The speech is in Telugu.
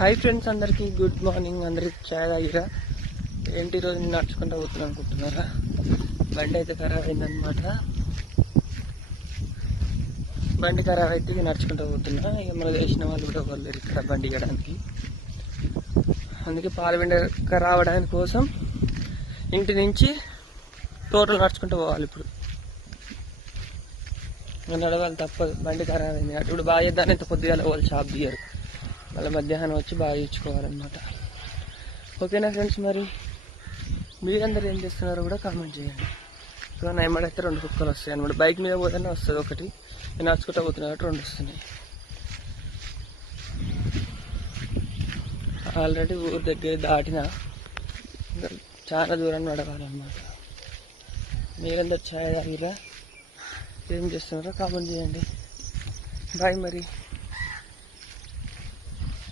హాయ్ ఫ్రెండ్స్, అందరికీ గుడ్ మార్నింగ్. అందరికి చాయ్ తాగిరా? ఏంటి ఈరోజు నేను నడుచుకుంటూ పోతున్నాను అనుకుంటున్నారా? బండి అయితే ఖరాబ్ అయిందనమాట. బండి ఖరాబ్ అయితే నడుచుకుంటూ పోతున్నా. ఇక మనకు వేసిన వాళ్ళు కూడా వాళ్ళు ఇక్కడ బండి ఇవ్వడానికి. అందుకే పాలబిండ రావడానికి కోసం ఇంటి నుంచి టోటల్ నడుచుకుంటూ పోవాలి. ఇప్పుడు నడవాలి, తప్పదు. బండి ఖరాబ్ అయింది. ఇప్పుడు బాగా చేద్దాన్ని ఇంత పొద్దుగాల వాళ్ళు షాప్ దిగారు. మళ్ళీ మధ్యాహ్నం వచ్చి బాగా ఇచ్చుకోవాలన్నమాట. ఓకేనా ఫ్రెండ్స్? మరి మీరందరూ ఏం చేస్తున్నారో కూడా కామెంట్ చేయండి. ఇప్పుడు నా ఎమ్మడైతే 2 కుక్కలు వస్తాయి అనమాట. బైక్ మీద పోతేనే వస్తుంది ఒకటి, నేను నడుచుకుంటూ పోతున్నా కాబట్టి 2 వస్తున్నాయి. ఆల్రెడీ ఊరు దగ్గర దాటిన, చాలా దూరం నడవాలన్నమాట. మీరందరూ ఛాయ్ తాగిరా? ఏం చేస్తున్నారో కామెంట్ చేయండి. బాయ్ మరి.